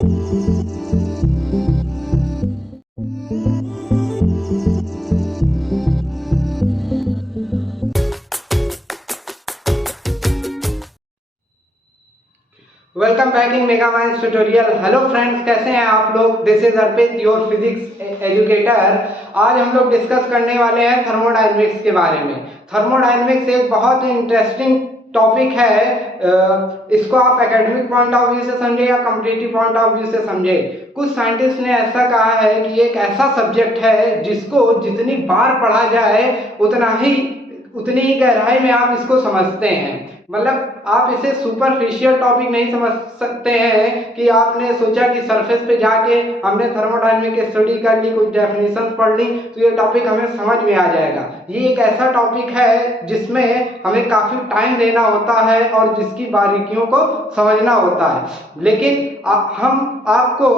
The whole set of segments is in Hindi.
Welcome back in mega minds tutorial. Hello friends, कैसे हैं आप लोग। This is Arpit, your physics educator. आज हम लोग डिस्कस करने वाले हैं थर्मोडायनेमिक्स के बारे में। थर्मोडायनेमिक्स एक बहुत ही इंटरेस्टिंग टॉपिक है। इसको आप एकेडमिक पॉइंट ऑफ व्यू से समझे या कॉम्पिटिटिव पॉइंट ऑफ व्यू से समझे। कुछ साइंटिस्ट ने ऐसा कहा है कि एक ऐसा सब्जेक्ट है जिसको जितनी बार पढ़ा जाए उतनी ही गहराई में आप इसको समझते हैं। मतलब आप इसे सुपरफिशियल टॉपिक नहीं समझ सकते हैं कि आपने सोचा कि सरफेस पे जाके हमने थर्मोडायनेमिक स्टडी कर ली, कुछ डेफिनेशन पढ़ ली तो ये टॉपिक हमें समझ में आ जाएगा। ये एक ऐसा टॉपिक है जिसमें हमें काफी टाइम देना होता है और जिसकी बारीकियों को समझना होता है। लेकिन हम आपको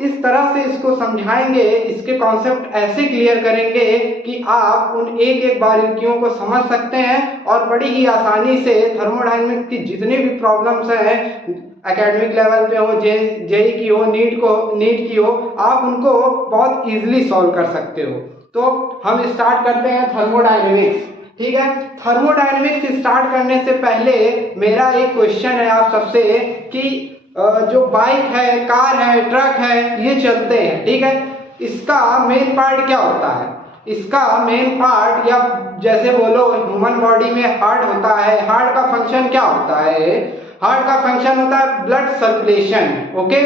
इस तरह से इसको समझाएंगे, इसके कॉन्सेप्ट ऐसे क्लियर करेंगे कि आप उन एक एक बारीकियों को समझ सकते हैं और बड़ी ही आसानी से थर्मोडायनेमिक्स की जितनी भी प्रॉब्लम्स हैं, एकेडमिक लेवल पे हो, जेई की हो, नीट की हो, आप उनको बहुत इजीली सॉल्व कर सकते हो। तो हम स्टार्ट करते हैं थर्मोडायनेमिक्स। ठीक है, थर्मोडायनेमिक्स स्टार्ट करने से पहले मेरा एक क्वेश्चन है आप सबसे कि जो बाइक है, कार है, ट्रक है, ये चलते हैं, ठीक है, इसका मेन पार्ट क्या होता है। इसका मेन पार्ट, या जैसे बोलो ह्यूमन बॉडी में हार्ट होता है, हार्ट का फंक्शन क्या होता है। हार्ट का फंक्शन होता है ब्लड सर्कुलेशन, ओके,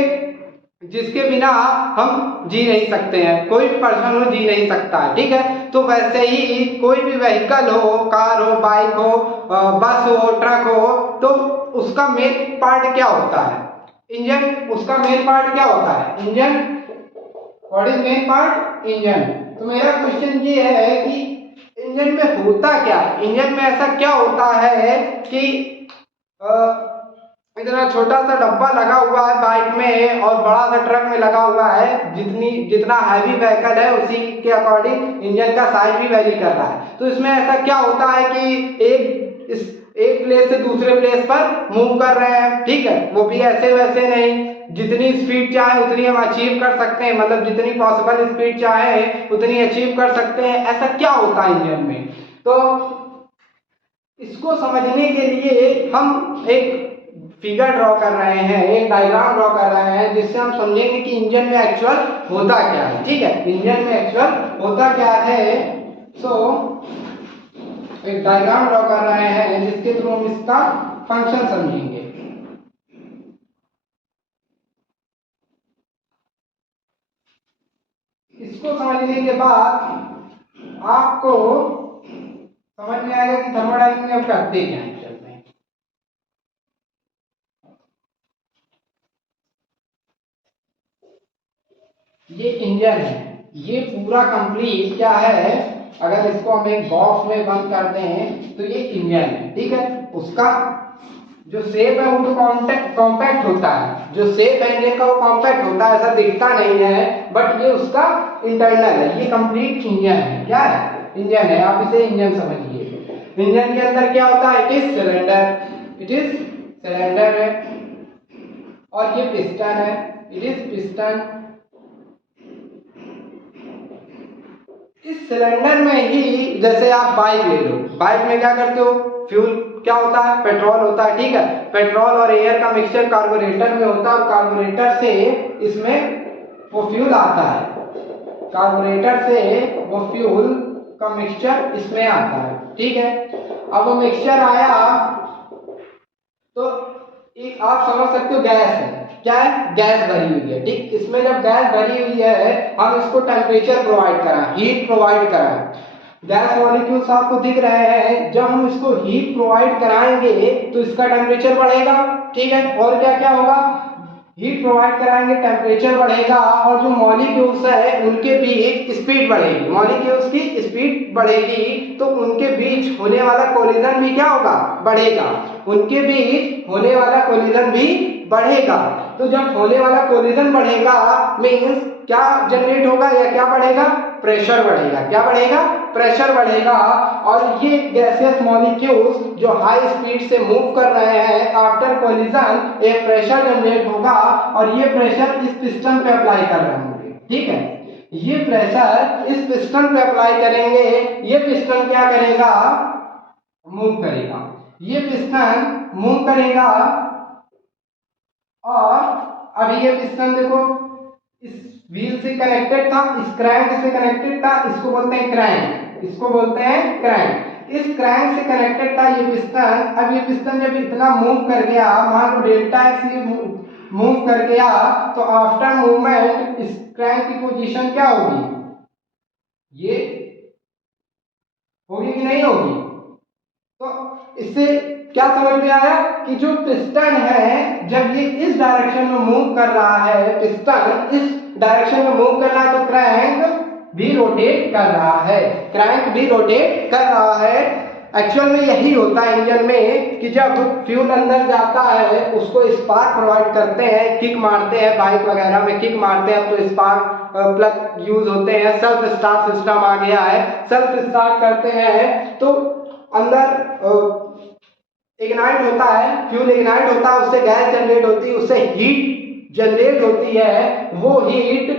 जिसके बिना हम जी नहीं सकते हैं, कोई भी पर्सन हो जी नहीं सकता है, ठीक है। तो वैसे ही कोई भी व्हीकल हो, कार हो, बाइक हो, बस हो, ट्रक हो, तो उसका मेन पार्ट क्या होता है। इंजन, उसका मेन पार्ट क्या होता है, engine. What is main part, engine. तो मेरा क्वेश्चन ये है कि इंजन में होता क्या है। इंजन में ऐसा क्या होता है कि इतना छोटा सा डब्बा लगा हुआ है बाइक में और बड़ा सा ट्रक में लगा हुआ है, जितना हैवी व्हीकल है उसी के अकॉर्डिंग इंजन का साइज भी वैरी कर रहा है। तो इसमें ऐसा क्या होता है कि एक प्लेस से दूसरे प्लेस पर मूव कर रहे हैं, ठीक है, वो भी ऐसे वैसे नहीं, जितनी स्पीड चाहे उतनी हम अचीव कर सकते हैं, मतलब जितनी पॉसिबल स्पीड चाहे उतनी अचीव कर सकते हैं। ऐसा क्या होता है इंजन में। तो इसको समझने के लिए हम एक फिगर ड्रॉ कर रहे हैं, एक डायग्राम ड्रॉ कर रहे हैं, जिससे हम समझेंगे कि इंजन में एक्चुअल होता क्या है। ठीक है, इंजन में एक्चुअल होता क्या है। एक डायग्राम ड्रॉ कर रहे हैं जिसके थ्रू हम इसका फंक्शन समझेंगे। इसको समझने के बाद आपको समझ में आएगा कि थर्मोडायनेमिक्स में हम करते क्या है। चलते हैं, ये इंजन है, ये पूरा कंप्लीट क्या है। अगर इसको हम एक बॉक्स में बंद कर दें तो ये इंजन है, ठीक है। उसका जो शेप है वो कॉम्पैक्ट होता है, जो शेप है इंजन का वो कॉम्पैक्ट होता है, ऐसा दिखता नहीं है, बट ये उसका इंटरनल है। ये कंप्लीट इंजन है, क्या है, इंजन है। आप इसे इंजन समझिए। इंजन के अंदर क्या होता है, इट इज सिलेंडर है, और ये पिस्टन है, इट इज पिस्टन। इस सिलेंडर में ही, जैसे आप बाइक ले लो, बाइक में क्या करते हो, फ्यूल क्या होता है, पेट्रोल होता है, ठीक है। पेट्रोल और एयर का मिक्सचर कार्बोरेटर में होता है और कार्बोरेटर से इसमें वो फ्यूल आता है, कार्बोरेटर से वो फ्यूल का मिक्सचर इसमें आता है, ठीक है। अब वो मिक्सचर आया तो एक आप समझ सकते हो गैस है, क्या है, गैस भरी हुई है, ठीक। इसमें जब गैस भरी हुई है, हम इसको टेम्परेचर प्रोवाइड कराएं, हीट प्रोवाइड कराएं। गैस मॉलिक्यूल्स आपको दिख रहे हैं, जब हम इसको हीट प्रोवाइड कराएंगे तो इसका टेम्परेचर बढ़ेगा, ठीक है। और क्या क्या होगा, हीट प्रोवाइड कराएंगे, टेम्परेचर बढ़ेगा, और जो मॉलिक्यूल्स है उनके बीच स्पीड बढ़ेगी, मॉलिक्यूल्स की स्पीड बढ़ेगी, तो उनके बीच होने वाला कोलिजन भी क्या होगा, बढ़ेगा, उनके बीच होने वाला कोलिजन भी बढ़ेगा। तो जब होने वाला कोलिजन बढ़ेगा मीन्स क्या जनरेट होगा या क्या बढ़ेगा, प्रेशर बढ़ेगा। क्या बढ़ेगा, प्रेशर बढ़ेगा। और ये गैसियस मॉलिक्यूल्स जो हाई स्पीड से मूव कर रहे हैं आफ्टर कोलिजन एक प्रेशर जनरेट होगा और ये प्रेशर इस पिस्टन पे अप्लाई कर रहे होंगे। ठीक है, ये प्रेशर इस पिस्टन पे अप्लाई करेंगे, ये पिस्टन क्या करेगा, मूव करेगा। ये पिस्टन मूव करेगा और अभी ये पिस्टन देखो इस व्हील से कनेक्टेड था, इस क्रैंक से कनेक्टेड था, इसको बोलते हैं क्रैंक, इसको बोलते हैं क्रैंक। इस क्रैंक से कनेक्टेड था ये पिस्टन। अब ये पिस्टन जब इतना मूव कर गया, मान लो डेल्टा एक्स ये मूव कर गया, तो आफ्टर मूवमेंट इस क्रैंक की पोजीशन क्या होगी, ये होगी कि नहीं होगी। तो इससे क्या समझ में आया कि जो पिस्टन है जब ये इस डायरेक्शन में मूव कर रहा है, पिस्टन इस डायरेक्शन में मूव कर रहा है तो क्रैंक भी रोटेट कर रहा है, क्रैंक भी रोटेट कर रहा है। एक्चुअल में यही होता है इंजन में कि जब फ्यूल अंदर जाता है उसको स्पार्क प्रोवाइड करते हैं, किक मारते हैं, बाइक वगैरह में किक मारते हैं तो स्पार्क प्लग यूज होते हैं। सेल्फ स्टार्ट सिस्टम आ गया है, सेल्फ स्टार्ट करते हैं तो अंदर इग्नाइट होता है, फ्यूल इग्नाइट होता है, उससे गैस जनरेट होती है, उससे हीट जनरेट होती है। वो हीट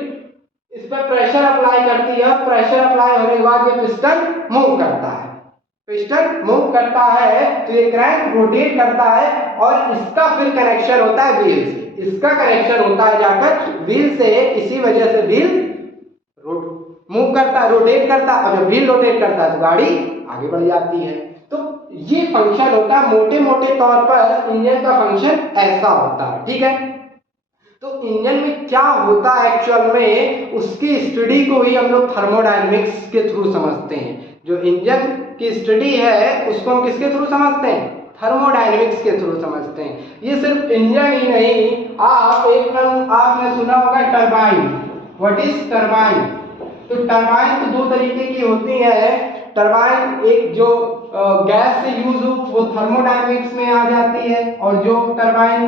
इस पर प्रेशर अप्लाई करती है, प्रेशर अप्लाई होने के बाद ये पिस्टन मूव करता है, पिस्टन मूव करता है तो ये क्रैंक रोटेट करता है और इसका फिर कनेक्शन होता है व्हील से, इसका कनेक्शन होता है जाकर व्हील से। इसी वजह से व्हील मूव करता है, रोटेट करता है, और जब व्हील रोटेट करता है तो गाड़ी आगे बढ़ जाती है। तो ये फंक्शन होता है, मोटे मोटे तौर पर इंजन का फंक्शन ऐसा होता है। ठीक है, तो इंजन में क्या होता है एक्चुअल में उसकी स्टडी को ही हम लोग थर्मोडायनेमिक्स के थ्रू समझते हैं। जो इंजन की स्टडी है उसको हम किसके थ्रू समझते हैं, थर्मोडायनेमिक्स के थ्रू समझते हैं। ये सिर्फ इंजन ही नहीं, आपने सुना होगा टरबाइन। What is turbine? तो टरबाइन तो दो तरीके की होती है। टरबाइन एक जो गैस से यूज हो वो थर्मोडायनेमिक्स में आ जाती है, और जो टरबाइन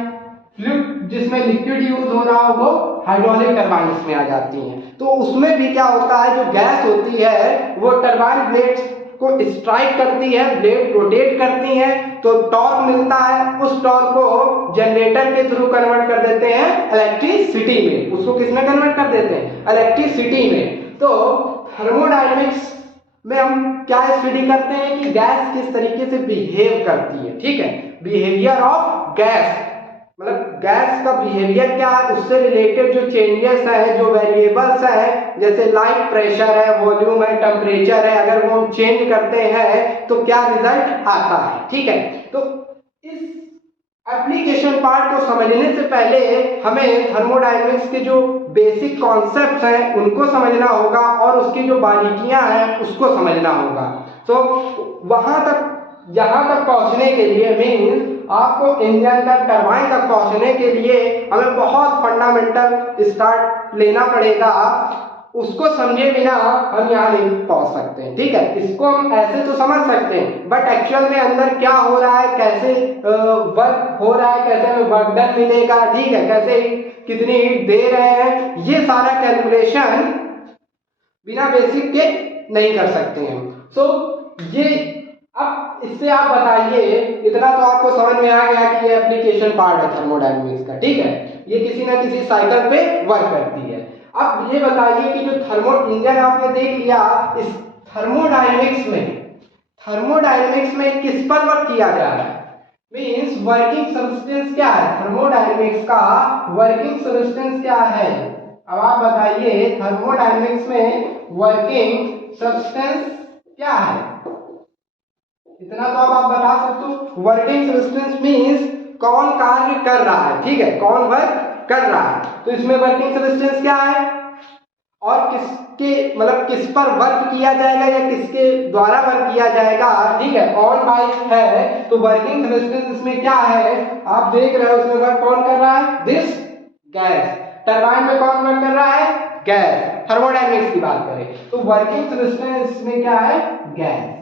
फ्लूइड जिसमें लिक्विड यूज हो रहा हो वो हाइड्रोलिक टरबाइन्स में आ जाती हैं। तो उसमें भी क्या होता है, जो गैस होती है वो टरबाइन ब्लेड्स को स्ट्राइक करती है, ब्लेड रोटेट करती है तो टॉर्क मिलता है। उस टॉर्क को जनरेटर के थ्रू कन्वर्ट कर देते हैं इलेक्ट्रिसिटी में। उसको किसमें कन्वर्ट कर देते हैं, इलेक्ट्रिसिटी में। तो थर्मोडायनेमिक्स में हम क्या स्टडी करते हैं कि गैस किस तरीके से बिहेव करती है। ठीक है, बिहेवियर ऑफ गैस, मतलब गैस का बिहेवियर क्या है, उससे रिलेटेड जो चेंजेस है, जो वेरिएबल्स है, जैसे लाइट प्रेशर है, वॉल्यूम है, टेम्परेचर है, अगर वो हम चेंज करते हैं तो क्या रिजल्ट आता है। ठीक है, तो इस एप्लीकेशन पार्ट को समझने से पहले हमें थर्मोडायनेमिक्स के जो बेसिक कॉन्सेप्ट्स हैं उनको समझना होगा और उसकी जो बारीकियां हैं उसको समझना होगा। तो वहां तक, यहाँ तक पहुंचने के लिए मीन्स आपको इंजन तक, टरबाइन तक पहुंचने के लिए हमें बहुत फंडामेंटल स्टार्ट लेना पड़ेगा। उसको समझे बिना हम यहाँ नहीं पहुंच सकते हैं। ठीक है, इसको हम ऐसे तो समझ सकते हैं बट एक्चुअल में अंदर क्या हो रहा है, कैसे वर्क हो रहा है, कैसे हमें वर्क डन मिलेगा, ठीक है, कैसे कितनी हीट दे रहे हैं, ये सारा कैलकुलेशन बिना बेसिक के नहीं कर सकते हैं। सो ये अब इससे आप बताइए, इतना तो आपको समझ में आ गया कि ये एप्लीकेशन पार्ट है थर्मोडायनेमिक्स का। ठीक है, ये किसी ना किसी साइकिल पे वर्क करती है। अब ये बताइए कि जो थर्मो इंजन आपने देख लिया, इस थर्मोडायनेमिक्स में किस पर वर्क किया जा रहा है, मीन्स वर्किंग सब्सटेंस क्या है, थर्मोडायनेमिक्स का वर्किंग सब्सटेंस क्या है। अब आप बताइए थर्मोडायनेमिक्स में वर्किंग सब्सटेंस क्या है, इतना तो अब आप बता सकते हो। वर्किंग सब्सटेंस मीन्स कौन कार्य कर रहा है, ठीक है, कौन वर्क कर रहा है। तो इसमें वर्किंग सब्सटेंस क्या है और किसके, मतलब किस पर वर्क किया जाएगा या किसके द्वारा वर्क किया जाएगा। ठीक है, ऑन बाय है तो वर्किंग सब्सटेंस इसमें क्या है, आप देख रहे हो उसमें वर्क कौन कर रहा है, दिस गैस। टरबाइन में कौन वर्क कर रहा है, गैस। थर्मोडायनेमिक्स की बात करें तो वर्किंग सब्सटेंस इसमें क्या है, गैस।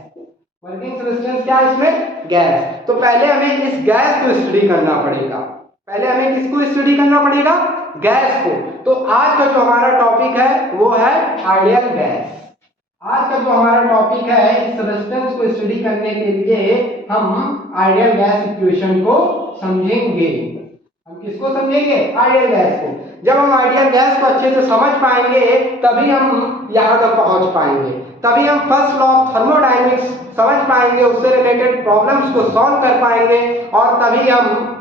वर्किंग सब्सटेंस क्या है इसमें, गैस। तो पहले हमें इस गैस को स्टडी करना पड़ेगा। पहले हमें किसको स्टडी करना पड़ेगा? गैस को। तो आज का जो हमारा टॉपिक है वो है आइडियल गैस। आज का जो हमारा टॉपिक है, इस सब्सटेंस को स्टडी करने के लिए हम आइडियल गैस इक्वेशन को समझेंगे। हम किसको समझेंगे? आइडियल गैस को। जब हम आइडियल गैस को अच्छे से समझ पाएंगे तभी हम यहाँ तक पहुंच पाएंगे, तभी हम फर्स्ट लॉ ऑफ थर्मोडायनेमिक्स समझ पाएंगे, उससे रिलेटेड प्रॉब्लम्स को सॉल्व कर पाएंगे और तभी हम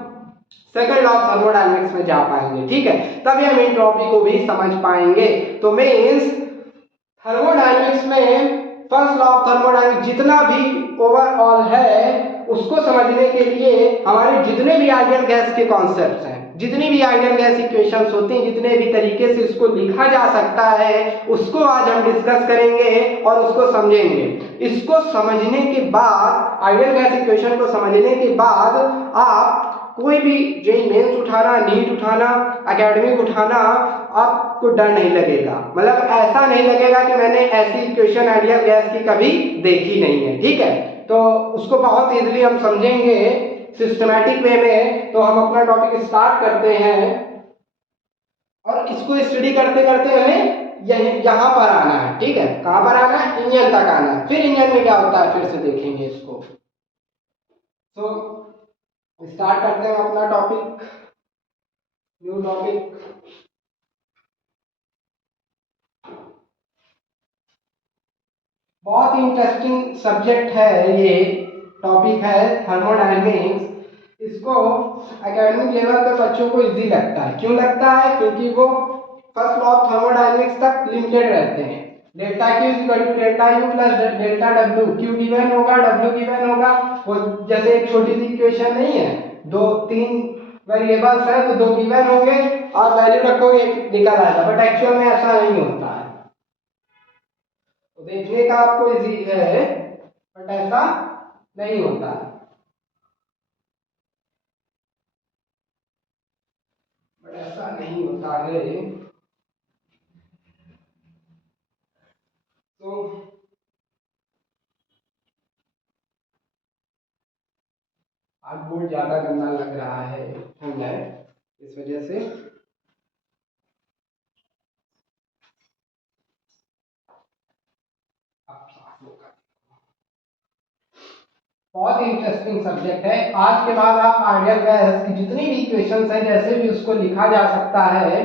सेकंड लॉ ऑफ थर्मोडायनेमिक्स में जा पाएंगे। ठीक है, तभी हम एंट्रोपी को भी समझ पाएंगे। तो मींस थर्मोडायनेमिक्स में फर्स्ट लॉ ऑफ थर्मोडायनेमिक्स जितना भी ओवरऑल है उसको समझने के लिए हमारे जितने भी आइडियल गैस के कॉन्सेप्ट्स हैं, जितनी भी आइडियल गैस इक्वेशंस होती हैं, जितने भी तरीके से उसको लिखा जा सकता है, उसको आज हम डिस्कस करेंगे और उसको समझेंगे। इसको समझने के बाद, आइडियल गैस इक्वेशन को समझने के बाद आप कोई भी जेईई मेंस उठाना, नीट उठाना, एकेडमिक उठाना, आपको डर नहीं लगेगा। मतलब ऐसा नहीं लगेगा कि मैंने ऐसी इक्वेशन आइडियल गैस की कभी देखी नहीं है। ठीक है, तो उसको बहुत इजीली हम समझेंगे सिस्टमैटिक वे में। तो हम अपना टॉपिक स्टार्ट करते हैं और इसको स्टडी करते करते हमें यहाँ पर आना है। ठीक है, कहाँ पर आना है? इंजन तक आना है। फिर इंजन में क्या होता है फिर से देखेंगे इसको। तो स्टार्ट करते हैं अपना टॉपिक, न्यू टॉपिक। बहुत इंटरेस्टिंग सब्जेक्ट है ये, टॉपिक है थर्मोडायनेमिक्स। इसको एकेडमिक लेवल पे बच्चों को इजी लगता है। क्यों लगता है? क्योंकि वो फर्स्ट लॉ ऑफ थर्मोडायनेमिक्स तक लिमिटेड रहते हैं। Delta Q equal to delta U plus delta W, Q given होगा, डब्ल्यू गिवन होगा। वो जैसे एक छोटी सी इक्वेशन नहीं है, दो तीन वेरिएबल्स है तो दो गिवन होंगे और वैल्यू रखोगे निकल आएगा, बट एक्चुअल में ऐसा नहीं होता है। तो देखने का आपको इजी है बट ऐसा नहीं होता है। बट ऐसा नहीं होता है। तो आज बोर्ड ज्यादा गंदा लग रहा है, ठंड है, इस वजह से बहुत इंटरेस्टिंग सब्जेक्ट है। आज के बाद आप आइडियल गैस की जितनी भी इक्वेशंस हैं जैसे भी उसको लिखा जा सकता है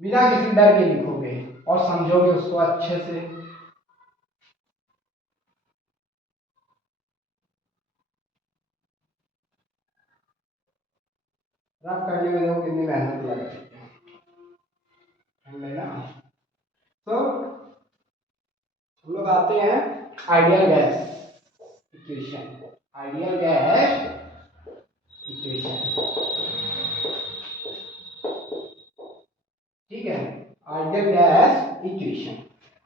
बिना किसी डर के लिखोगे और समझोगे उसको अच्छे से। रफ करने में देखो कितनी मेहनत लग रही है ना। तो हम लोग आते हैं ideal gas equation. Ideal gas equation, ठीक है, ideal gas equation.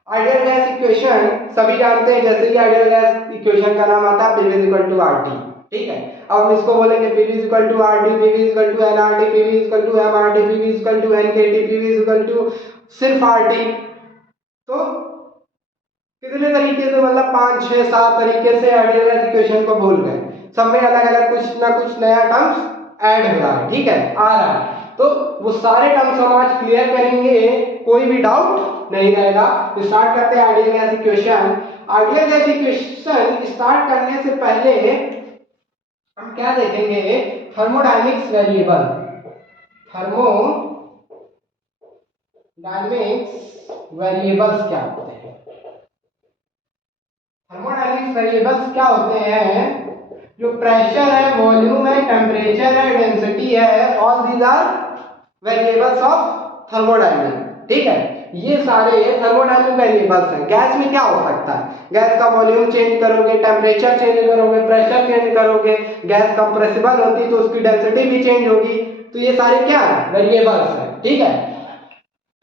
Ideal gas equation सभी जानते हैं। जैसे ही आइडियल गैस इक्वेशन का नाम आता है PV is equal to RT। ठीक है, अब हम इसको बोलेंगे PV is equal to RT, PV is equal to nRT, PV is equal to mRT, PV is equal to nKT, PV is equal to सिर्फ RT। तो कितने तरीके से, मतलब 5 6 7 तरीके से आइडियल गैस इक्वेशन को बोल गए। सब में अलग अलग कुछ ना कुछ नया टर्म्स ऐड हो रहा है। ठीक है, आ रहा है। तो वो सारे टर्म्स हम आज क्लियर करेंगे, कोई भी डाउट नहीं रहेगा। तो स्टार्ट करते हैं ideal gas equation. Ideal gas equation start करने से पहले हम क्या देखेंगे? Thermodynamics variable. थर्मोडायनेमिक्स वेरिएबल्स क्या होते हैं? थर्मोडायनेमिक्स वेरिएबल्स क्या होते हैं? जो प्रेशर है, वॉल्यूम है, टेम्परेचर है, डेंसिटी है, all these are variables of thermodynamics. ठीक है, ये सारे थर्मोडायनेमिक वेरिएबल्स हैं। गैस में क्या हो सकता है? गैस का वॉल्यूम चेंज करोगे, टेम्परेचर चेंज करोगे, प्रेशर चेंज करोगे, गैस कंप्रेसिबल होती तो उसकी डेंसिटी भी चेंज होगी। तो ये सारे क्या है? वेरिएबल्स हैं। ठीक है,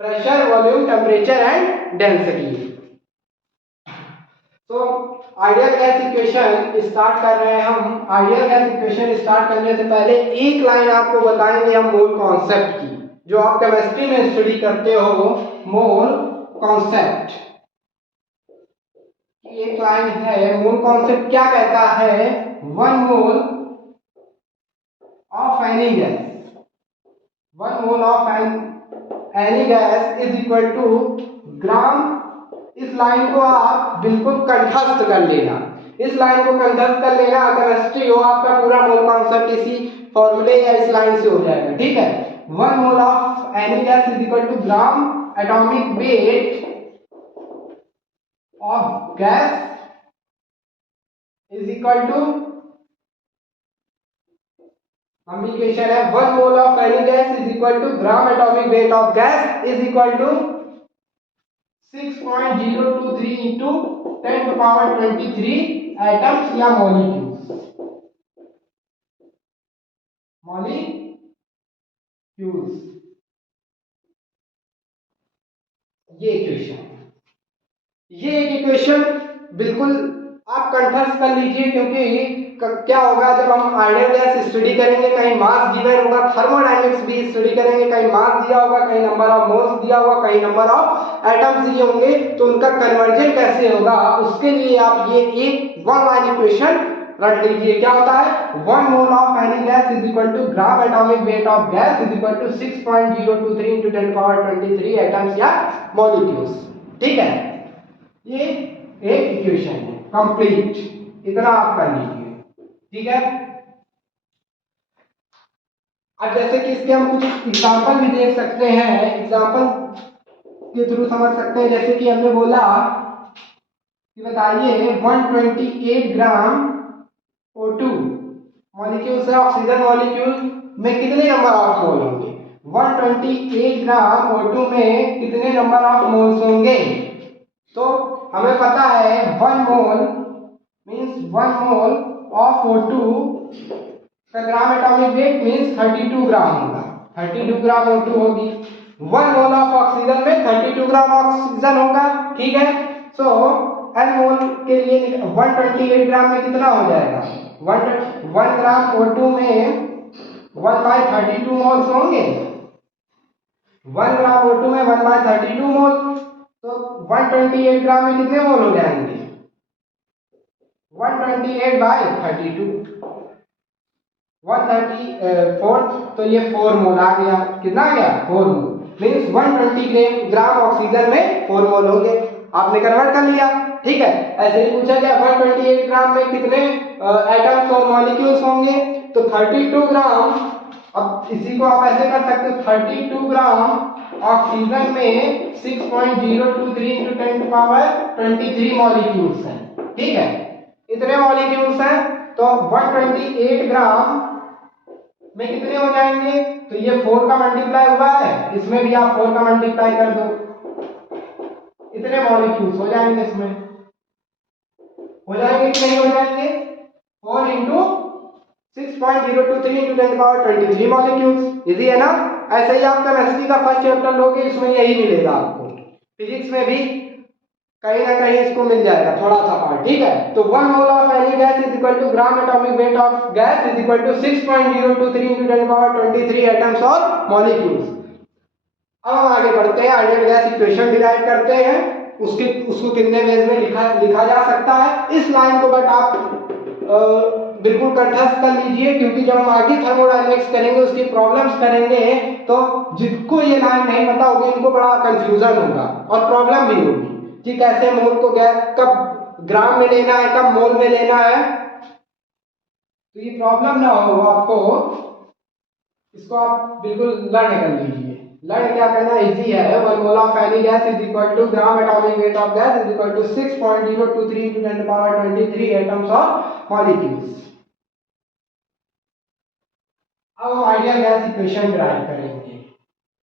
pressure, volume, temperature and density. तो आइडियल गैस इक्वेशन स्टार्ट कर रहे हैं हम। आइडियल गैस इक्वेशन स्टार्ट करने से पहले एक लाइन आपको बताएंगे हम मोल कॉन्सेप्ट की, जो आप केमिस्ट्री में स्टडी करते हो, मोल कॉन्सेप्ट। एक लाइन है, मोल कॉन्सेप्ट क्या कहता है? 1 mole of any gas, 1 mole of any gas is equal to gram. इस लाइन को आप बिल्कुल कंठस्थ कर लेना, इस लाइन को कंठस्थ कर लेना। अगर हिस्ट्री हो आपका पूरा मोल कॉन्सेप्ट इसी फॉर्मूले या इस लाइन से हो जाएगा, ठीक है। 1 mole of any gas is equal to gram atomic weight of gas is equal to, हम इक्वेशन है 1 mole of any gas is equal to gram atomic weight of gas is equal to 6.023 into 10 to power 23 atoms या मॉलिक्यूल्स, ये इक्वेशन, ये एक इक्वेशन बिल्कुल आप कंठस्थ कर लीजिए, क्योंकि क्या होगा जब हम आइडियल गैस स्टडी करेंगे, कहीं मास गिवन होगा, थर्मोडायनेमिक्स भी स्टडी करेंगे, कहीं मास दिया होगा, कहीं नंबर ऑफ मोल्स दिया होगा, कहीं नंबर ऑफ एटम्स दिए होंगे, तो उनका कन्वर्जन कैसे होगा, उसके लिए आप ये एक वन लाइन इक्वेशन रख लीजिए। क्या होता है, 1 mole of any gas is equal to gram atomic weight of gas is equal to 6.023 into 10 power 23 atoms या मॉलिक्यूल्स, ठीक है। ये एक इक्वेशन है कंप्लीट, इतना आप कर लीजिए, ठीक है। अब जैसे कि इसके हम कुछ एग्जांपल भी देख सकते हैं, एग्जांपल के थ्रू समझ सकते हैं। जैसे कि हमने बोला कि बताइए 128 ग्राम O2 मॉलिक्यूल से ऑक्सीजन मॉलिक्यूल में कितने नंबर ऑफ मोल होंगे, 128 ग्राम O2 में कितने नंबर ऑफ मोल्स होंगे। तो हमें पता है 1 मोल मींस 1 मोल ऑफ O2 का ग्राम एटॉमिक वेट मींस 32 ग्राम होगा, 32 ग्राम O2 होगी। 1 मोल ऑफ ऑक्सीजन में 32 ग्राम ऑक्सीजन होगा, ठीक है। सो n मोल के लिए 128 ग्राम में कितना हो जाएगा, 1 ग्राम O2 में 1/32 मोल्स होंगे, 1 ग्राम O2 में 1/32 मोल, तो 128 ग्राम में कितने मोल हो जाएंगे, 128/32, 134, तो ये 4 मोल आ गया। कितना आ गया, 4 मोल मीन्स 120 ग्राम ऑक्सीजन में 4 मोल हो गए। आपने कन्वर्ट कर लिया, ठीक है। ऐसे ही पूछा गया 128 ग्राम में कितने एटम्स और मॉलिक्यूल्स होंगे, तो 32 ग्राम, अब इसी को आप ऐसे कर सकते हो, 32 ग्राम ऑक्सीजन में 6.023 इंटू 10 टू पावर 23 मॉलिक्यूल्स हैं, ठीक है। इतने मॉलिक्यूल्स हैं, तो 128 ग्राम में कितने हो जाएंगे, तो ये 4 का मल्टीप्लाई हुआ है, इसमें भी आप 4 का मल्टीप्लाई कर दो, इतने मॉलिक्यूल्स हो जाएंगे, इसमें हो जाएंगे कि नहीं हो जाएंगे, 4 into 6.023 into 10 power 23 molecules, easy है ना। ऐसे ही आप केमिस्ट्री का फर्स्ट चैप्टर लोगे, इसमें यही मिलेगा आपको। फिजिक्स में भी कहीं ना कहीं इसको मिल जाएगा थोड़ा सा पार्ट, ठीक है। तो 1 mole of any gas is equal to gram atomic weight of gas is equal to 6.023 into 10 power 23 atoms और मॉलिक्यूल्स। अब हम आगे बढ़ते हैं, आइडियल गैस इक्वेशन डिराइव करते हैं, उसको कितने वेज में लिखा जा सकता है। इस लाइन को बट आप बिल्कुल कंठस्थ कर लीजिए, क्योंकि जब हम आगे थर्मोडायनेमिक्स करेंगे, उसकी प्रॉब्लम्स करेंगे, तो जिनको ये लाइन नहीं पता होगी उनको बड़ा कंफ्यूजन होगा और प्रॉब्लम भी होगी कि कैसे मोल को गैस कब ग्राम में लेना है, कब मोल में लेना है। तो ये प्रॉब्लम ना हो आपको, इसको आप बिल्कुल लर्न कर लीजिए। लर्न क्या करना इजी है, 1 mole of any gas is equal to gram atomic weight of gas is equal to 6.023 into 10 power 23 atoms और मॉलिक्यूल्स। अब हम आइडियल गैस इक्वेशन डिराइव करेंगे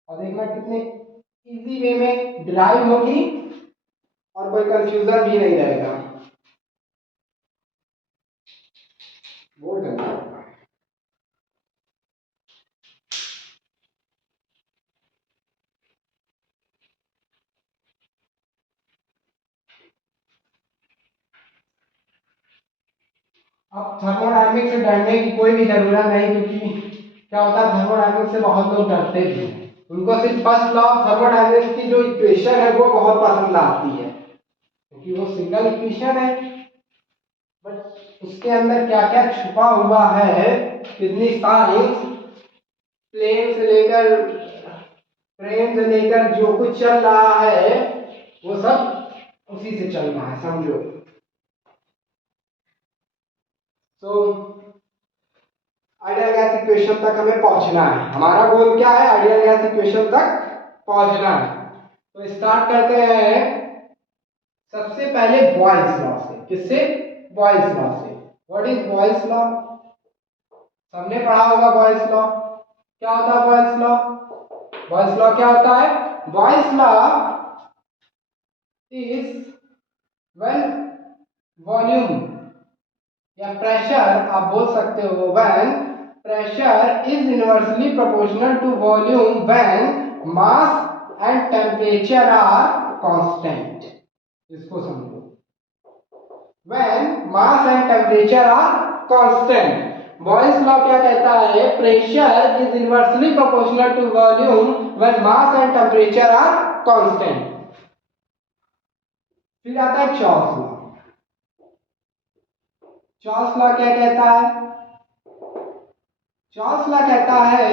और देखना कितने इजी वे में डिराइव होगी और कोई कंफ्यूजन भी नहीं रहेगा। बोल करना अब थर्मोडायनेमिक्स से डरने की कोई भी जरूरत नहीं, क्योंकि क्या होता है थर्मोडायनेमिक्स से बहुत लोग डरते भी हैं, उनको सिर्फ फर्स्ट लॉ ऑफ थर्मोडायनेमिक्स की जो इक्वेशन है वो बहुत पसंद आती है, क्योंकि वो सिंगल इक्वेशन है, बट उसके अंदर क्या क्या छुपा हुआ है, कितनी साइंस, प्लेन से लेकर ट्रेन से लेकर जो कुछ चल रहा है वो सब उसी से चल रहा है, समझो। तो आइडियल गैस इक्वेशन तक हमें पहुंचना है, हमारा गोल क्या है, आइडियल गैस इक्वेशन तक पहुंचना है। तो स्टार्ट करते हैं सबसे पहले बॉयल्स लॉ से। किससे? बॉयल्स लॉ से। What is Boyle's law? सबने पढ़ा होगा बॉयल्स लॉ। क्या होता है बॉयल्स लॉ? बॉयल्स लॉ क्या होता है? Boyle's law is when volume या प्रेशर, आप बोल सकते हो, when pressure is inversely proportional to volume when mass and temperature are constant. इसको समझो, when mass and temperature are constant. Boyle's law क्या कहता है? Pressure is inversely proportional to volume when mass and temperature are constant. फिर आता है चॉस लॉ। चॉस लॉ क्या कहता है? चॉस लॉ कहता है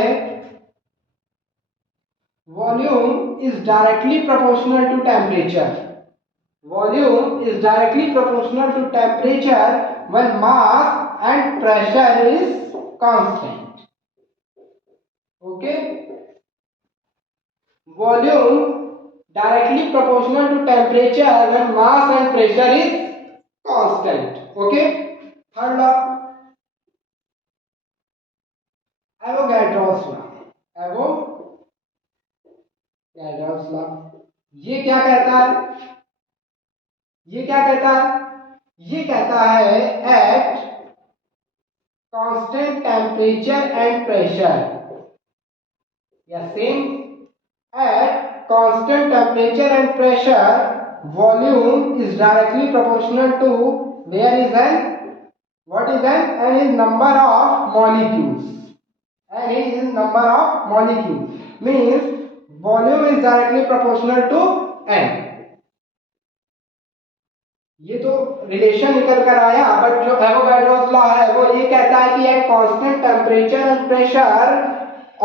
volume is directly proportional to temperature. Volume is directly proportional to temperature when mass and pressure is constant. Okay? Volume directly proportional to temperature when mass and pressure is constant. Okay? Third law, Avogadro's law. Avogadro's law. ये क्या कहता है? ये क्या कहता है? ये कहता है at constant temperature and pressure, या same, at constant temperature and pressure volume is directly proportional to where is n, what is n is number of molecules, n is number of molecules means volume is directly proportional to n. ये तो रिलेशन निकल कर आया, बट जो एवोगाड्रोस लॉ है वो ये कहता है कि at constant temperature and pressure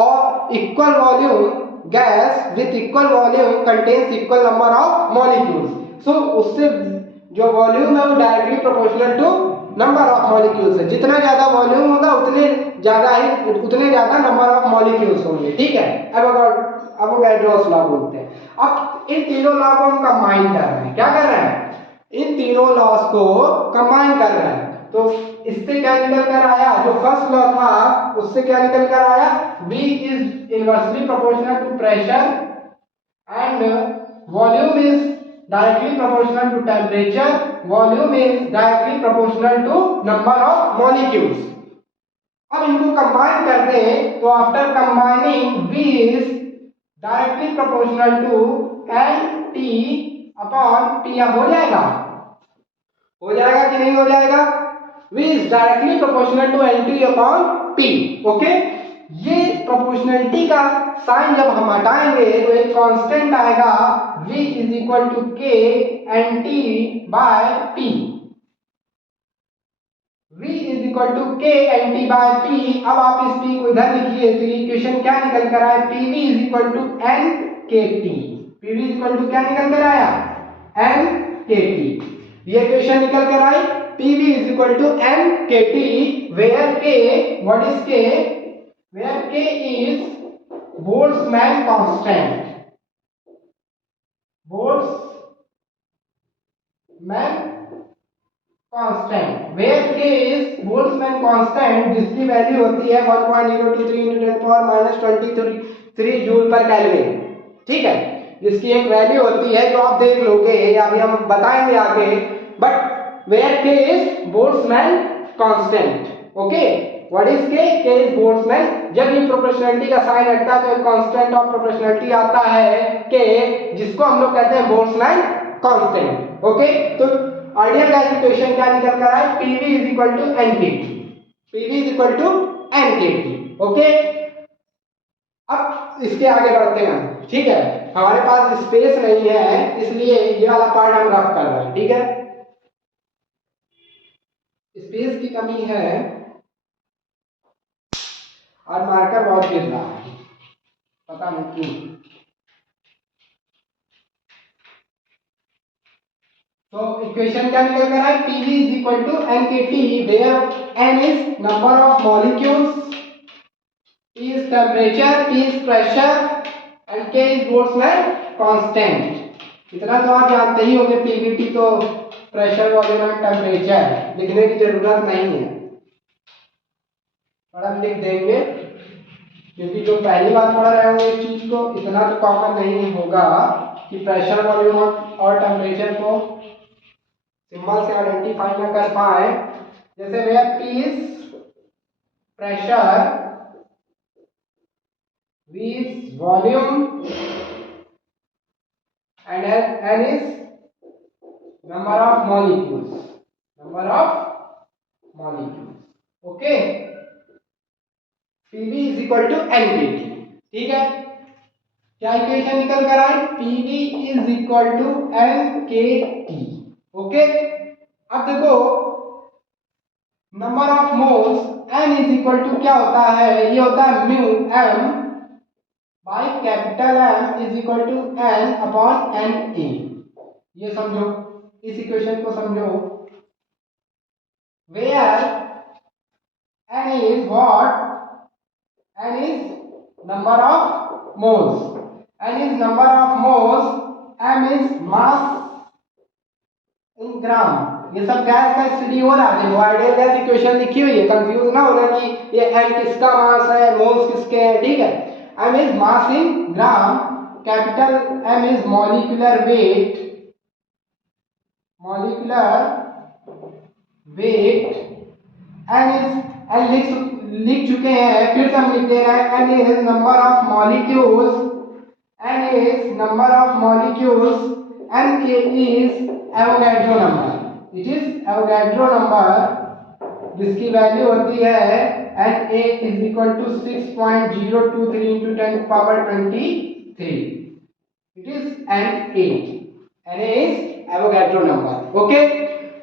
और equal volume gas with equal volume contents equal number of molecules. So उससे जो वॉल्यूम है वो directly proportional to number of molecules है। जितना ज्यादा वॉल्यूम होगा उतने ज्यादा नंबर ऑफ मॉलिक्यूल्स होंगे। ठीक है, एवोगाड्रोस लॉ बोलते हैं। अब इन तीनों लॉ को हम कंबाइन कर रहे हैं। क्या कर रहे हैं? इन तीनों लॉस को कंबाइन कर रहे हैं। तो इससे क्या निकल कर आया? जो फर्स्ट लॉ था उससे क्या निकल कर आया? V is inversely proportional to pressure and volume is directly proportional to temperature, volume is directly proportional to number of molecules. अब इनको कंबाइन कर दें तो after combining V is directly proportional to NT upon P हो जाएगा? हो जाएगा कि नहीं हो जाएगा? V is directly proportional to NT upon P। Okay, ये प्रोपोर्शनलिटी का साइन जब हम हटाएंगे तो एक कांस्टेंट आएगा V is equal to K NT by P। V is equal to K NT by P। अब आप इस P को इधर लिखिए तो इक्वेशन क्या निकल कर आया? PV is equal to NKT। PV is equal to क्या निकल कर आया? NKT। ये इक्वेशन निकल कर आई। PV is equal to NKT where K, what is K? Where K is Boltzmann constant। Boltzmann constant where K is Boltzmann constant जिसकी वैल्यू होती है 1.023 × 10⁻23 जूल पर केल्विन। ठीक है, जिसकी एक वैल्यू होती है जो आप देख लोगे या अभी हम बताएंगे आगे, but where K is Boltzmann constant। Okay, what is K? K is Boltzmann। जब ये प्रोपोर्शनलिटी का साइन हटता है तो एक कांस्टेंट ऑफ प्रोपोर्शनलिटी आता है K, जिसको हम लोग कहते हैं बोल्ट्जमैन कांस्टेंट। ओके, तो आइडियल गैस इक्वेशन क्या निकल कर आए? PV is equal to NKT। PV is equal to NKT। Okay, अब इसके आगे बढ़ते हैं। ठीक है, हमारे पास स्पेस नहीं है इसलिए ये वाला पार्ट हम रफ कर रहे हैं। ठीक है, स्पेस की कमी है और मार्कर बहुत गिर रहा है, पता नहीं क्यों। तो इक्वेशन क्या निकल कर आए, PV is equal to NKT where N is number of molecules, T is temperature, T is pressure and K is Boltzmann constant। इतना तो आप जानते ही होंगे, PVT तो प्रेशर, वॉल्यूम एंड टेम्परेचर, लिखने की जरूरत नहीं है, थोड़ा लिख देंगे क्योंकि जो पहली बार पढ़ रहे होंगे इस चीज को, इतना तो कॉमन नहीं होगा कि प्रेशर, वॉल्यूम और टेम्परेचर को सिंबल से आइडेंटिफाई ना कर पाए। जैसे where P is pressure, V is volume and N is number of molecules, number of molecules. Okay, PV is equal to NKT। ठीक है, क्या इक्वेशन निकल कर आई, PV is equal to NKT। Okay, अब देखो number of moles N is equal to क्या होता है, ये होता है mu M by capital M is equal to N upon NA। ये समझो, इस इक्वेशन को समझो, where N is what, N is number of moles, N is number of moles, M is mass in gram। ये सब गैस का स्टडी हो रहा है, देखो आइडियल गैस इक्वेशन लिखी हुई है, कंफ्यूज ना होना कि ये M किसका मास है, मोल्स किसके हैं। ठीक है, M is mass in gram, capital M is molecular weight, molecular weight, N is, N लिख चुके हैं, फिर से हम लिख दे रहे हैं, N is number of molecules, N is number of molecules, N is Avogadro number, it is Avogadro number जिसकी वैल्यू होती है Na is equal to 6.023 into 10 power 23, it is Na is Avogadro number। Okay,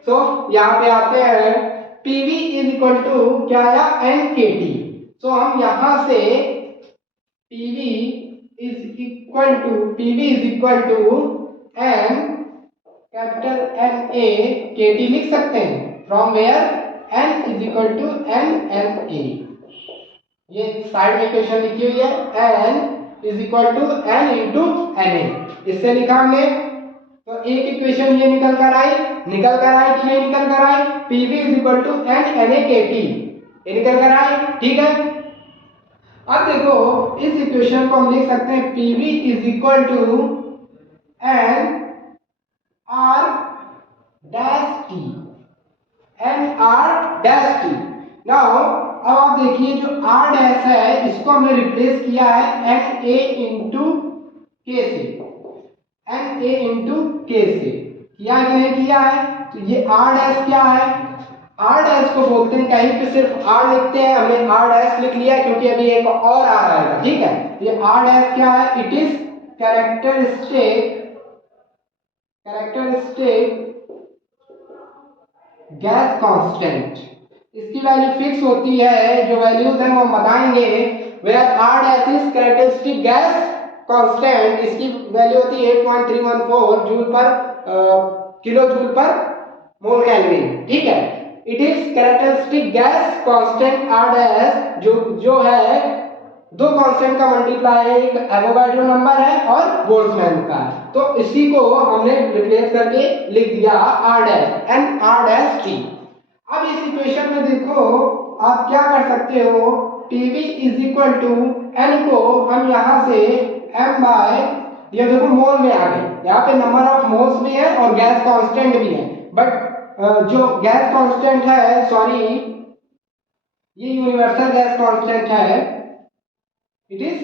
तो यहाँ पे आते हैं PV इज इक्वल टू क्या आया, NKT। सो हम यहां से PV is equal to N capital NA KT लिख सकते हैं, from where N is equal to NNA। ये साइड में इक्वेशन लिखी हुई है, N is equal to N into NA, इससे लिखाएंगे तो एक इक्वेशन ये निकल कर आई कि नहीं निकल कर आई, PV is equal to NNAKT, ये निकल कर आई। ठीक है, अब देखो इस इक्वेशन को हम लिख सकते हैं PV is equal to NR dash T, NR dash T। Now अब आप देखिए जो R डैश है इसको हमने रिप्लेस किया है NA इंटू K से, NA इंटू K से, किया कि नहीं किया है। तो ये R डैश क्या है, R डैश को बोलते हैं, कहीं पे सिर्फ R लिखते हैं, हमने R डैश लिख लिया क्योंकि अभी एक और R आएगा। ठीक है, ये R डैश क्या है, it is characteristic gas constant. इसकी वैल्यू फिक्स होती है, जो वैल्यूज हैं वो हम बताएंगे। Where R dash is characteristic gas constant, इसकी वैल्यू होती है 8.314 जूल पर किलो जूल पर मोल केल्विन। ठीक है, it is characteristic gas constant R dash, जो है दो कांस्टेंट का मल्टीप्लाई है, एक एवोगाड्रो नंबर है और बोल्ट्जमैन का है, तो इसी को हमने रिप्लेस करके लिख दिया R dash, NR dash T। अब इस इक्वेशन में देखो आप क्या कर सकते हो, PV is equal to N को हम यहाँ से M बाय, ये देखो मोल में आ गए, यहाँ पे नंबर ऑफ मोल्स भी है और गैस कांस्टेंट भी है, बट जो गैस कांस्टेंट है, सॉरी ये यूनिवर्सल गैस कांस्टेंट है, it is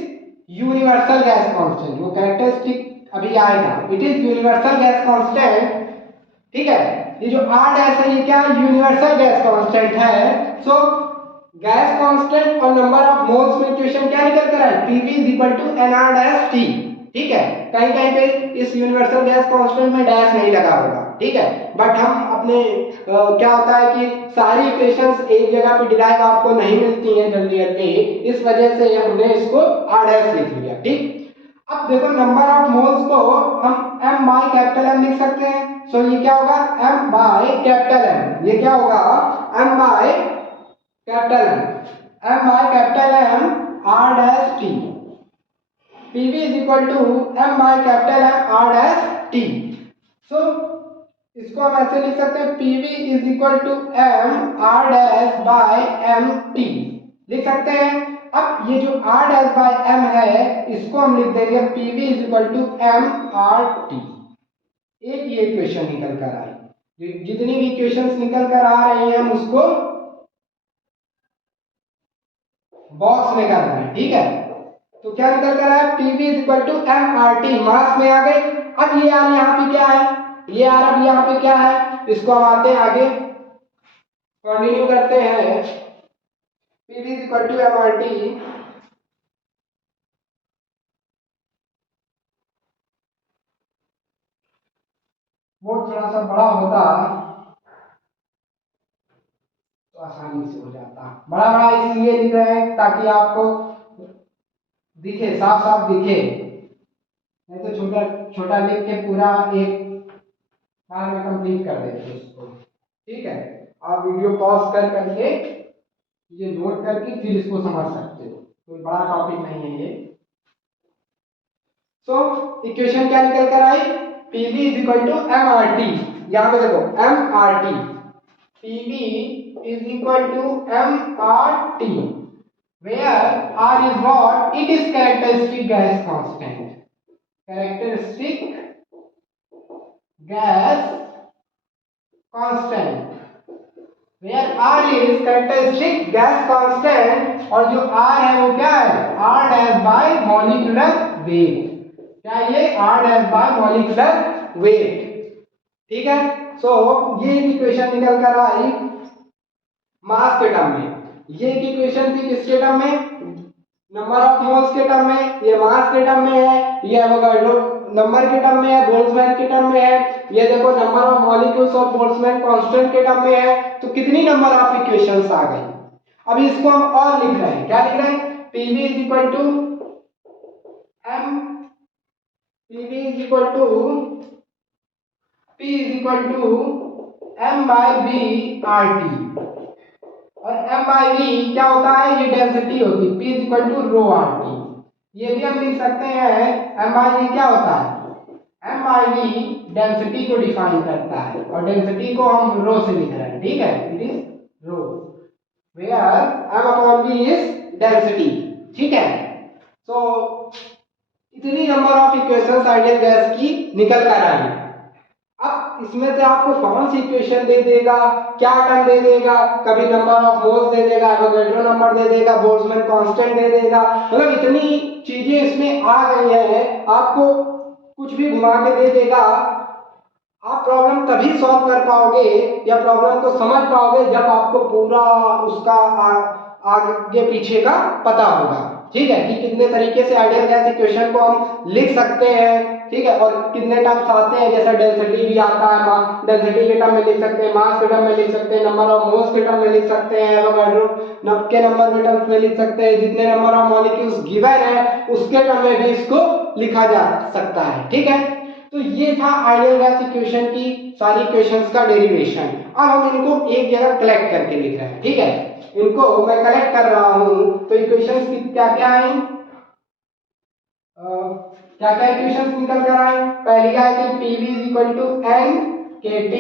universal gas constant, वो कैरेक्टरिस्टिक अभी आएगा, it is universal gas constant. ठीक है, ये जो R डैश है ये क्या यूनिवर्सल गैस कांस्टेंट है। सो गैस कांस्टेंट और नंबर ऑफ मोल्स में इक्वेशन क्या निकल कर आए, PV is equal to NR dash T। ठीक है, कहीं कहीं पे इस यूनिवर्सल गैस कांस्टेंट में डैश नहीं लगा होगा। ठीक है, बट हम अपने क्या होता है कि सारी इक्वेशंस एक जगह पे डिराइव आपको नहीं मिलती हैं जल्दी जल्दी, इस वजह से हमने इसको r डैश लिख लिया। ठीक, अब देखो नंबर ऑफ मोल्स को हम m बाय कैपिटल M लिख सकते हैं। सो ये क्या होगा, m बाय कैपिटल M, ये क्या होगा m by capital M r dash t, PV is equal to m by capital M r dash t। so इसको हम ऐसे लिख सकते हैं PV is equal to m r dash by m t लिख सकते हैं। अब ये जो r dash by m है इसको हम लिख देंगे PV is equal to m r t। एक ये इक्वेशन निकल कर आई, जितनी भी इक्वेशंस निकल कर आ रही हैं हम उसको बॉक्स में करना है। ठीक है, तो क्या निकल कर आया, PV is equal to MRT, मास में आ गए। अब ये यार यहाँ पे क्या है, ये यार अब यहाँ पे क्या है, इसको हम आते हैं आगे कंटिन्यू करते हैं। PV is equal to MRT, board थोड़ा सा बड़ा होता तो आसानी से हो जाता। बड़ा बड़ा इसलिए लिख रहे हैं ताकि आपको दिखे, साफ साफ दिखे, नहीं तो छोटा छोटा लिख के पूरा एक बार में कंप्लीट कर देते उसको। ठीक है, आप वीडियो पॉज कर करके ये नोट करके फिर इसको समझ सकते हो, कोई बड़ा टॉपिक नहीं है ये। सो इक्वेशन क्या निकल कर आई, PV is equal to MRT। यहाँ पे देखो MRT, PV is equal to MRT, where R is what, it is characteristic gas constant, characteristic gas constant, where R is characteristic gas constant, और जो R है वो क्या है, R dash by molecular weight। क्या ये R dash by molecular weight। ठीक है, सो ये इक्वेशन निकल कर आई मास के टर्म में। ये इक्वेशन थी किसके टर्म में, नंबर ऑफ मोल्स के टर्म में, ये मास के टर्म में है, ये एवोगाड्रो नंबर के टर्म में है, बोल्ट्जमैन के टर्म में है, ये देखो नंबर ऑफ मॉलिक्यूल्स और बोल्ट्जमैन कांस्टेंट के टर्म में है। तो कितनी नंबर ऑफ इक्वेशंस आ गई। अब इसको हम और लिख रहे हैं, क्या लिख रहे हैं, PV is equal to M, PV is equal to P is equal to M by V RT, और M by V क्या होता है, ये डेंसिटी होती है, P is equal to rho RT। ये भी हम लिख सकते हैं M by V क्या होता है, M by V डेंसिटी को डिफाइन करता है, और डेंसिटी को हम रो से लिख रहे हैं। ठीक है, it is rho, where M upon V is density. ठीक है, सो इतनी number of equations ideal gas की निकल कर आई। अब इसमें से आपको कौन सी इक्वेशन दे देगा, क्या टर्म दे देगा, कभी नंबर ऑफ मोल्स दे देगा, एवोगाड्रो नंबर दे देगा, बोल्ट्जमैन कांस्टेंट दे देगा, मतलब इतनी चीजें इसमें आ गई हैं, आपको कुछ भी घुमा के दे देगा। आप प्रॉब्लम तभी सॉल्व कर पाओगे या प्रॉब्लम को समझ पाओगे जब आपको पूरा उसका आगे पीछे का पता होगा। ठीक है, कि कितने तरीके से आइडियल गैस इक्वेशन को हम लिख सकते हैं। ठीक है, और कितने टर्म्स आते हैं, जैसे डेंसिटी भी आता है, डेंसिटी के टर्म में लिख सकते हैं, मास के टर्म में लिख सकते हैं, नंबर ऑफ मोल्स के टर्म में लिख सकते हैं, एवोगाड्रो के नंबर के टर्म्स में लिख सकते हैं, जितने नंबर ऑफ मॉलिक्यूल्स गिवन है उसके टर्म में भी इसको लिखा जा सकता है। ठीक है, तो ये था आइडियल गैस इक्वेशन की सारी इक्वेशंस का डेरिवेशन। अब हम इनको एक जगह कलेक्ट करके लिख रहे हैं। ठीक है, इनको मैं कलेक्ट कर रहा हूं, तो इक्वेशंस की क्या क्या आई, क्या क्या इक्वेशंस निकल कर आए। पहली क्या है कि PV is equal to N KT,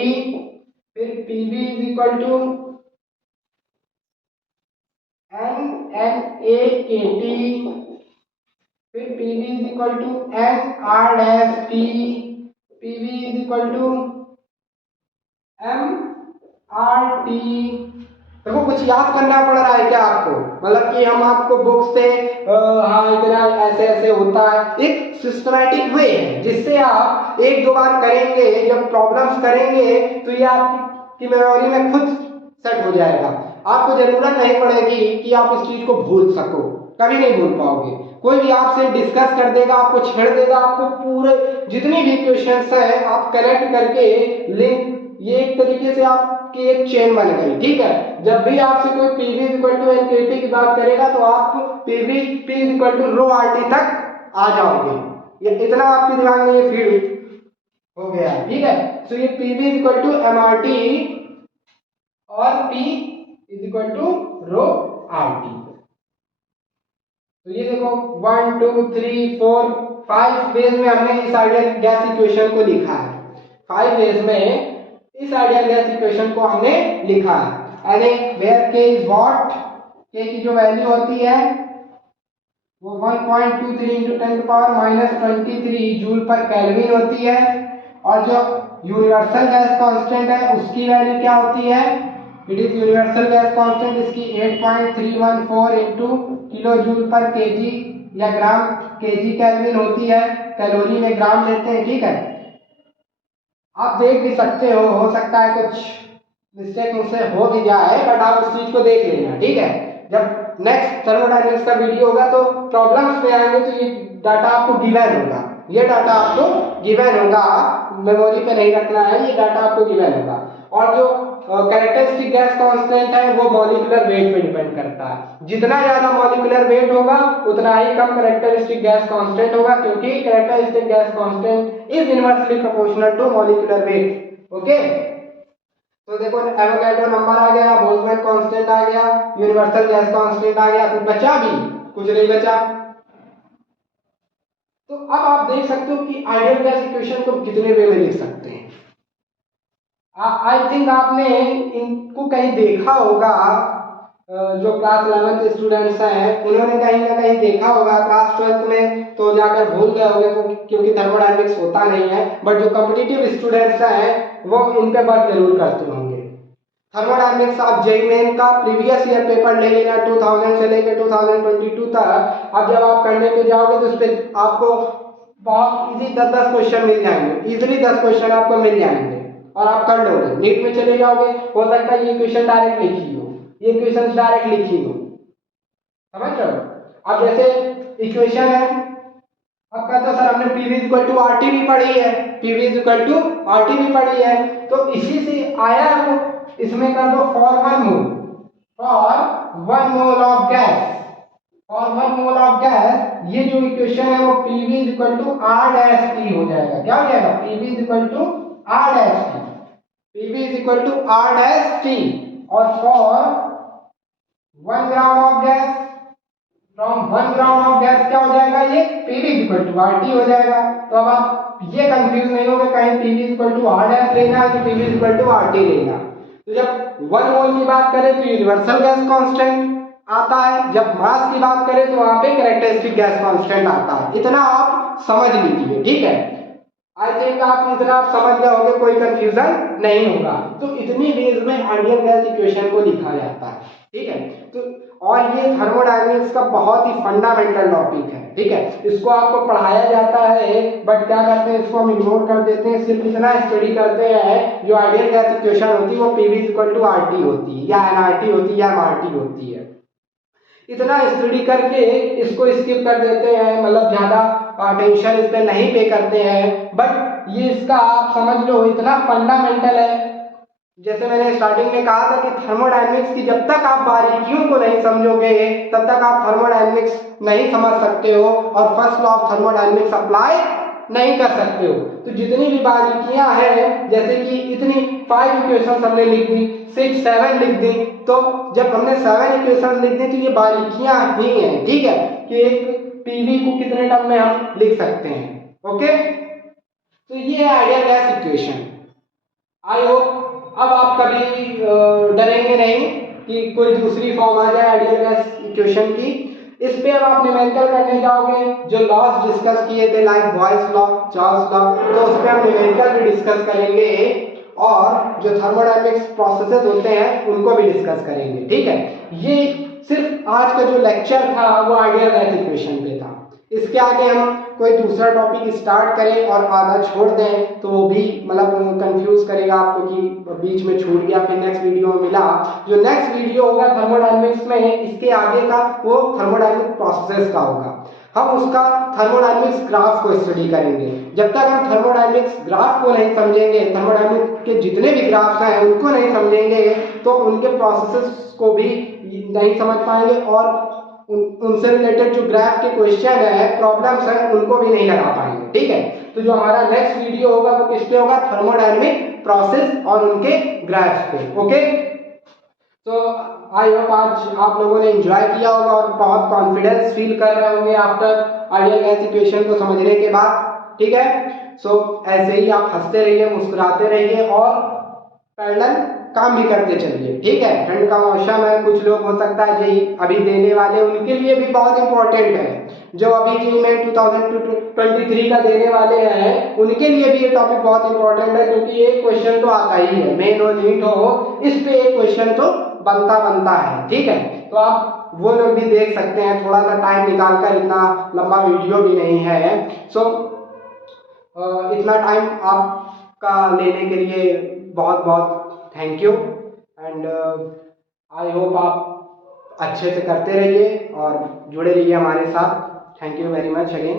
फिर PV is equal to N NA KT, फिर PV is equal to N R dash T, PV is equal to M R T। देखो कुछ याद करना पड़ रहा है क्या आपको, मतलब कि हम आपको बुक से हाँ इतना ऐसे ऐसे होता है, एक सिस्टमैटिक वे है जिससे आप एक दो बार करेंगे, जब प्रॉब्लम्स करेंगे तो ये आपकी मेमोरी में खुद सेट हो जाएगा। आपको जरूरत नहीं पड़ेगी कि आप इस चीज को भूल सको, कभी नहीं भूल पाओगे। कोई भी आपसे डिस्कस कर देगा, आपको छेड़ देगा, आपको पूरे जितनी भी क्वेश्चंस है आप कनेक्ट करके लिंक ये एक तरीके से आपकी एक चेन बन गई, ठीक है। जब भी आपसे कोई पीवी इक्वल टू एनकेटी की बात करेगा तो आप PV P equal to rho R T तक आ जाओगे, ये इतना आपके दिमाग में ये फीड हो गया, ठीक है। तो ये PV equal to M R T और P is equal to rho R T. तो ये देखो 1 2 3 4 5 वेज में हमने इस आइडियल गैस इक्वेशन को लिखा है, 5 वेज में इस आइडियल गैस इक्वेशन को हमने लिखा है। यानी वेयर के इज व्हाट, के की जो वैल्यू होती है वो 1.23 into 10 to power -23 जूल पर केल्विन होती है, और जो यूनिवर्सल गैस कांस्टेंट है उसकी वैल्यू क्या होती है, it is universal gas constant, इसकी 8.314 into किलो जूल पर केजी या ग्राम केजी केल्विन होती है, कैलोरी में ग्राम लेते हैं, ठीक है। आप देख भी सकते हो सकता है कुछ मिस्टेक मुझसे हो भी जाए, बट आप उस चीज को देख लेना, ठीक है। जब नेक्स्ट थर्मोडायनेमिक्स का वीडियो होगा तो प्रॉब्लम्स में आएंगे तो ये डाटा आपको गिवन होगा, ये डाटा आपको गिवन होगा, मेमोरी पे नहीं रखना है, ये डाटा आपको गिवन होगा। और जो कैरेक्टरिस्टिक गैस कांस्टेंट है वो मॉलिक्यूलर वेट पे डिपेंड करता है, जितना ज्यादा मॉलिक्यूलर वेट होगा उतना ही कम कैरेक्टरिस्टिक गैस कांस्टेंट होगा, क्योंकि characteristic gas constant is inversely proportional to molecular weight, okay. तो देखो एवोगैड्रो नंबर आ गया, बोल्ट्जमैन कांस्टेंट आ गया, यूनिवर्सल गैस कांस्टेंट आ गया, कुछ बचा भी कुछ नहीं बचा। तो अब आप देख सकते हो कि आइडियल गैस इक्वेशन को कितने वे में लिख सकते हैं। आई थिंक आपने इनको कहीं देखा होगा, जो क्लास 11th स्टूडेंट्स हैं उन्होंने कहीं ना कहीं देखा होगा, क्लास 12th में तो जाकर भूल गए होंगे तो क्योंकि थर्मोडायनेमिक्स होता नहीं है, बट जो कॉम्पिटिटिव स्टूडेंट्स हैं वो इन पे वर्क जरूर करते होंगे। थर्मोडायनेमिक्स आप जेईई मेन का प्रीवियस ईयर पेपर ले लेना 2000 से लेकर 2022 तक। अब जब आप करने पे जाओगे तो उस पर आपको बहुत इजी 10 क्वेश्चन मिल जाएंगे, इजीली 10 क्वेश्चन आपको मिल जाएंगे और आप कर लोगे। नीट में चले जाओगे, हो सकता है ये क्वेश्चन डायरेक्ट लिखी हो, ये क्वेश्चन डायरेक्ट लिखी हो, समझ रहे हो। अब जैसे इक्वेशन है, अब कहते हैं सर हमने पीवी इक्वल टू आरटी भी पढ़ी है, पीवी इक्वल टू आरटी भी पढ़ी है, तो इसी से आया वो इसमें कर दो for 1 mole, for 1 mole of gas, for 1 mole of gas, ये जो इक्वेशन है वो PV equal to R dash T हो जाएगा। क्या हो जाएगा, PV equal to R dash T, PV equal to R dash T, और for 1 gram of gas, from 1 gram of gas क्या हो जाएगा, ये PV equal to R T हो जाएगा। तो अब आप ये कंफ्यूज नहीं होंगे कहीं PV equal to R dash लेना है कि PV equal to R T लेना। तो जब 1 मोल की बात करें तो यूनिवर्सल गैस कांस्टेंट आता है, जब मास की बात करें तो वहां पे कैरेक्टरिस्टिक गैस कांस्टेंट आता है। इतना आप समझ लीजिए, ठीक है। आई थिंक आप इतना आप समझ गए होंगे, कोई कंफ्यूजन नहीं होगा। तो इतनी वेज में आइडियल गैस इक्वेशन को लिखा जाता है, ठीक है। तो और ये थर्मोडायनेमिक्स का बहुत ही फंडामेंटल टॉपिक है, ठीक है। इसको आपको पढ़ाया जाता है बट क्या करते हैं, इसको हम इग्नोर कर देते हैं, सिर्फ इतना स्टडी करते हैं जो आइडियल गैस इक्वेशन होती है वो पीवी इक्वल टू आरटी होती है या एनआरटी होती है या एमआरटी होती है। इतना स्टडी करके इसको स्किप कर देते हैं, मतलब ज्यादा अटेंशन इस पे नहीं पे करते हैं, बट ये इसका आप समझ लो इतना फंडामेंटल है। जैसे मैंने स्टार्टिंग में कहा था कि थर्मोडायनेमिक्स की जब तक आप बारीकियों को नहीं समझोगे तब तक आप थर्मोडायनेमिक्स नहीं समझ सकते हो और first law of thermodynamics apply नहीं कर सकते हो। तो जितनी भी बारीकियां हैं, जैसे कि इतनी 5 इक्वेशंस हमने लिख दी, 6 7 लिख दी, तो जब हमने 7 इक्वेशंस लिख दी तो ये बारीकियां ही हैं, ठीक है, कि एक पीवी को कितने टर्म में हम लिख सकते हैं, ओके। तो ये है ideal gas equation. I hope अब आप कभी डरेंगे नहीं कि कोई दूसरी फॉर्म आ जाए आइडियल गैस इक्वेशन की। इस पे अब आप न्यूमेरिकल करने जाओगे, जो लॉस डिस्कस किए थे like Boyle's law, Charles law, तो उस पे हम न्यूमेरिकल भी डिस्कस करेंगे और जो थर्मोडायनेमिक्स प्रोसेसेस होते हैं उनको भी डिस्कस करेंगे, ठीक है। ये सिर्फ आज का जो लेक्चर था वो आइडियल गैस इक्वेशन पे था। इसके आगे हम कोई दूसरा टॉपिक स्टार्ट करें और आधा छोड़ दें तो वो भी मतलब कंफ्यूज करेगा आपको कि बीच में छूट गया फिर नेक्स्ट वीडियो में मिला। जो नेक्स्ट वीडियो होगा थर्मोडायनेमिक्स में इसके आगे का वो थर्मोडायनेमिक प्रोसेसेस का होगा। हम उसका थर्मोडायनेमिक्स ग्राफ को स्टडी करेंगे। जब तक हम थर्मोडायनेमिक्स ग्राफ को नहीं समझेंगे, थर्मोडायनेमिक्स के जितने भी ग्राफ्स हैं उनको नहीं समझेंगे, तो उनके प्रोसेसेस को भी नहीं समझ पाएंगे और उनसे रिलेटेड जो ग्राफ के क्वेश्चन है, प्रॉब्लम्स हैं, उनको भी नहीं लगा पाएंगे। ठीक है, तो जो हमारा नेक्स्ट वीडियो होगा वो किस पे होगा? थर्मोडायनेमिक प्रोसेस और उनके ग्राफ्स पे। ओके, तो आई होप आज आप लोगों ने एंजॉय किया होगा और बहुत कॉन्फिडेंस फील कर रहे होंगे आफ्टर आइडियल गैस इक्वेशन को समझने के बाद। ठीक है, सो ऐसे ही आप हंसते रहिए, मुस्कुराते रहिए और पैरेलल काम भी करते चलिए। ठीक है, ठंड का मौसम है, कुछ लोग हो सकता है यही अभी देने वाले, उनके लिए भी बहुत इंपॉर्टेंट है। जो अभी जी में 2023 का देने वाले हैं उनके लिए भी ये टॉपिक बहुत इंपॉर्टेंट है, क्योंकि ये क्वेश्चन तो आता ही है, मेन हो नीट हो, इस पे एक क्वेश्चन तो बनता है। ठीक है, तो आप वो लोग भी देख सकते हैं, थोड़ा सा टाइम निकालकर, इतना लंबा वीडियो भी नहीं है। सो इतना टाइम आपका लेने के लिए बहुत बहुत thank you and I hope आप अच्छे से करते रहिए और जुड़े रहिए हमारे साथ। Thank you very much again.